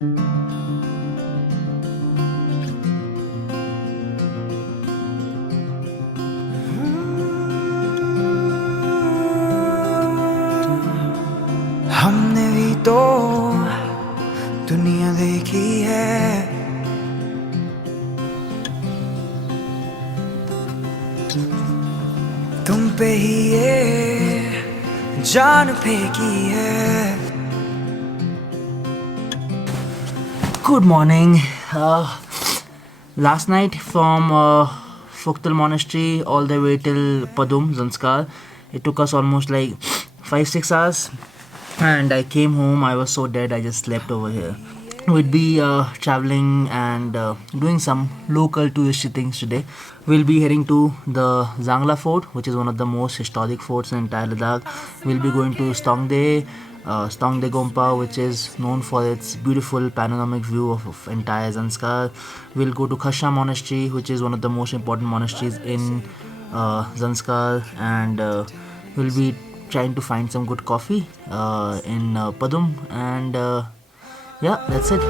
हमने भी तो दुनिया देखी है, तुम पे ही ये जान फेंकी है. Good morning. Last night from Stongdey Monastery all the way till Padum, Zanskar, it took us almost like 5-6 hours. And I came home, I was so dead, I just slept over here. We'll be traveling and doing some local touristy things today. We'll be heading to the Zangla fort, which is one of the most historic forts in entire Ladakh. We'll be going to Stongdey Gompa, which is known for its beautiful panoramic view of entire Zanskar. We'll go to Karsha Monastery, which is one of the most important monasteries in Zanskar, and we'll be trying to find some good coffee in Padum, and yeah, that's it.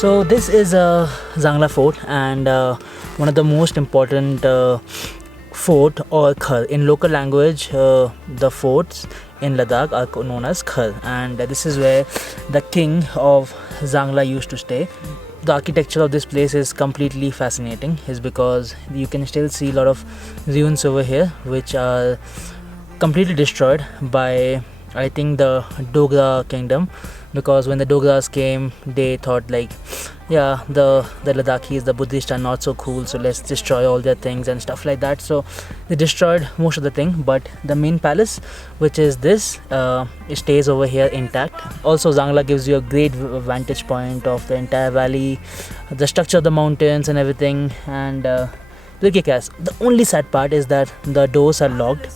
So this is Zangla fort, and one of the most important fort or khar. In local language, the forts in Ladakh are known as khar, and this is where the king of Zangla used to stay. The architecture of this place is completely fascinating, is because you can still see a lot of ruins over here which are completely destroyed by, I think, the Dogra kingdom, because when the Dogras came, they thought like, yeah, the Ladakhis, the Buddhists are not so cool, so let's destroy all their things and stuff like that. So they destroyed most of the thing, but the main palace, which is this, it stays over here intact. Also, Zangla gives you a great vantage point of the entire valley, the structure of the mountains and everything. And look at guys, the only sad part is that the doors are locked,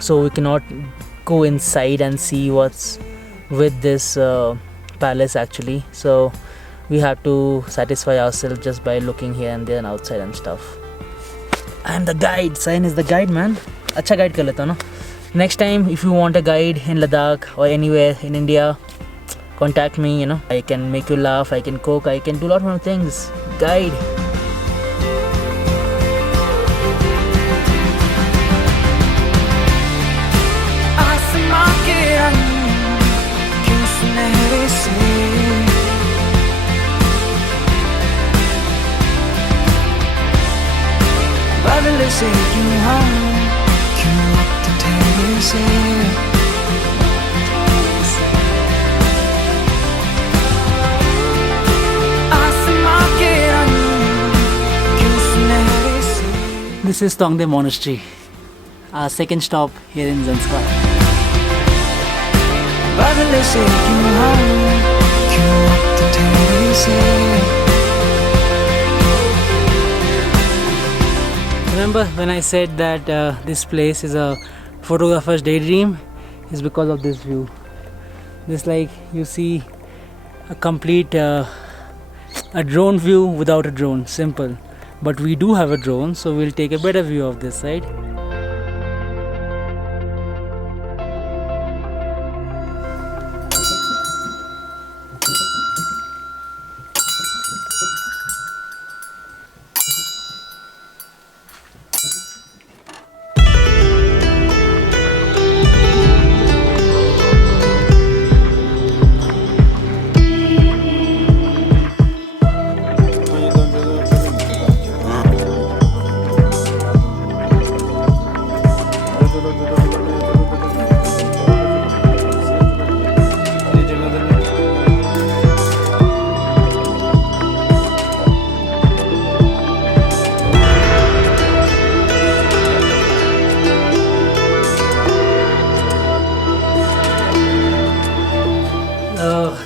so we cannot go inside and see what's with this palace actually. So we have to satisfy ourselves just by looking here and there and outside and stuff. I am the guide. Sayan is the guide, man. Acha guide kar leta na. Next time if you want a guide in Ladakh or anywhere in India, contact me. I can make you laugh, I can cook, I can do a lot of things. Guide. से क्यों हम क्यों वक्त ठहरे से आसमां के रंग क्यों सुनहरे से. This is Stongdey Monastery, our second stop here in Zanskar. बदले से क्यों हम क्यों वक्त ठहरे से. Remember when I said that this place is a photographer's daydream? Is because of this view. This, like, you see a complete a drone view without a drone. Simple. But we do have a drone, so we'll take a better view of this side.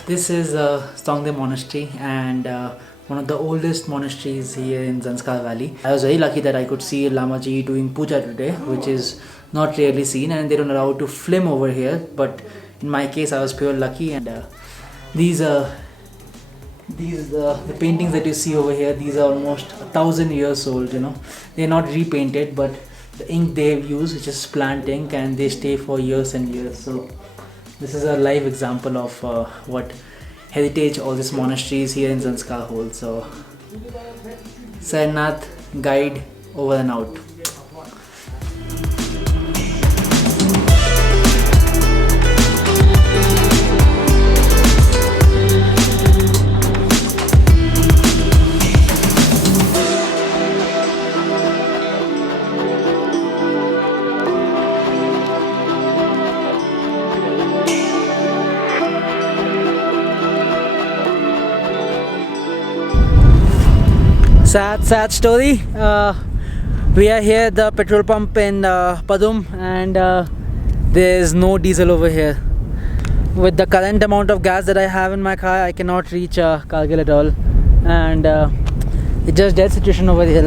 This is Stongdey Monastery, and one of the oldest monasteries here in Zanskar Valley. I was very lucky that I could see Lama ji doing puja today, which is not rarely seen, and they don't allow to film over here. But in my case, I was pure lucky, and these the paintings that you see over here, these are almost 1,000 years old. You know, they're not repainted, but the ink they've used is just plant ink, and they stay for years and years. So this is a live example of what heritage all these monasteries here in Zanskar hold. So Sarnath guide over and out. Sad story. We are here at the petrol pump in Padum, and there is no diesel over here. With the current amount of gas that I have in my car, I cannot reach Kargil at all, and it's just dead situation over here.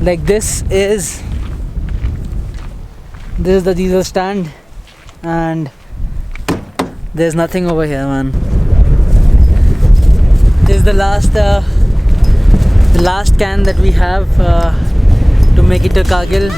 Like this is the diesel stand, and there's nothing over here, man. This is the last can that we have to make it to Kargil.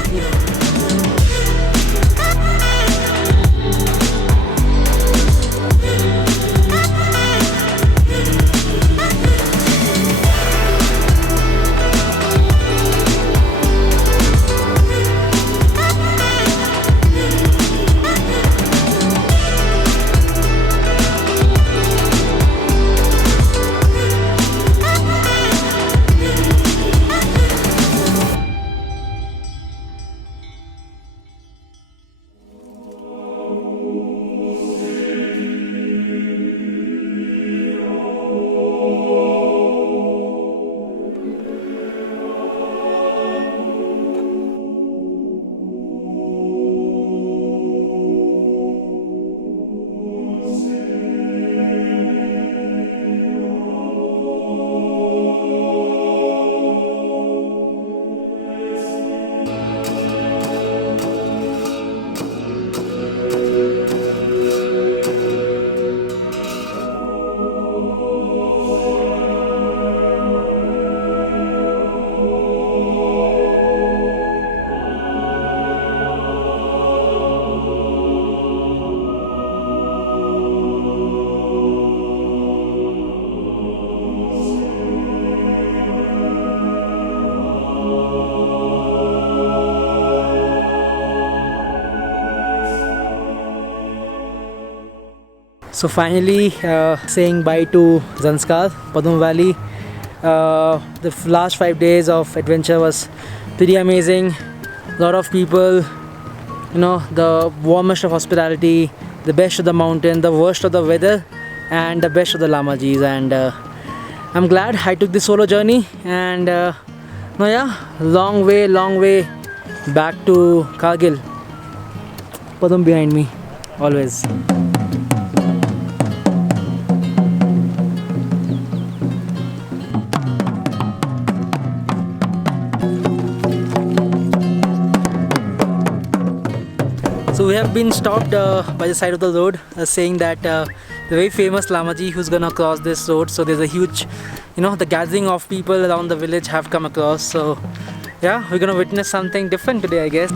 So finally saying bye to Zanskar, Padum Valley. The last 5 days of adventure was pretty amazing. A lot of people, you know, the warmest of hospitality, the best of the mountain, the worst of the weather, and the best of the Lamajis. And I'm glad I took this solo journey. And now yeah, long way back to Kargil. Padum behind me, always. So we have been stopped by the side of the road, saying that the very famous Lamaji who's gonna cross this road. So there's a huge, you know, the gathering of people around the village have come across. So yeah, we're gonna witness something different today, I guess.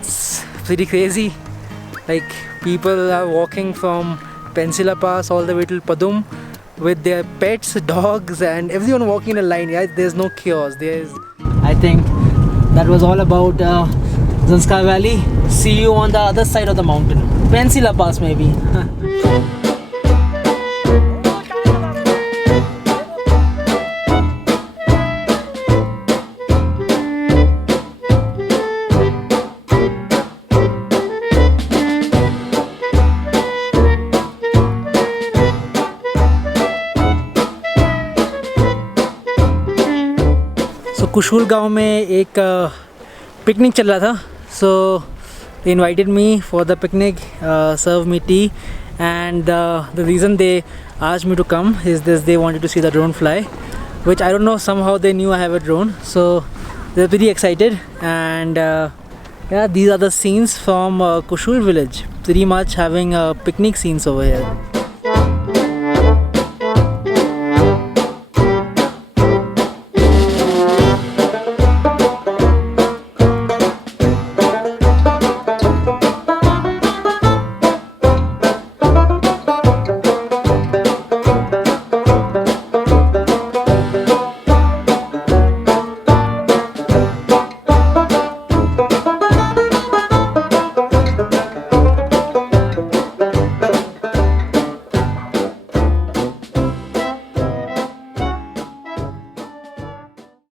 It's pretty crazy. Like people are walking from Pensila Pass all the way to Padum with their pets, dogs, and everyone walking in a line. Yeah, there's no chaos. I think that was all about Zanskar Valley. See you on the other side of the mountain. Pensila Pass maybe. कुशुल गांव में एक picnic चल रहा था. So they invited me for the picnic, serve me tea, and the reason they asked me to come is this: they wanted to see the drone fly, which I don't know, somehow they knew I have a drone, so they're pretty excited. And yeah, these are the scenes from Kushul Village, pretty much having picnic scenes over here.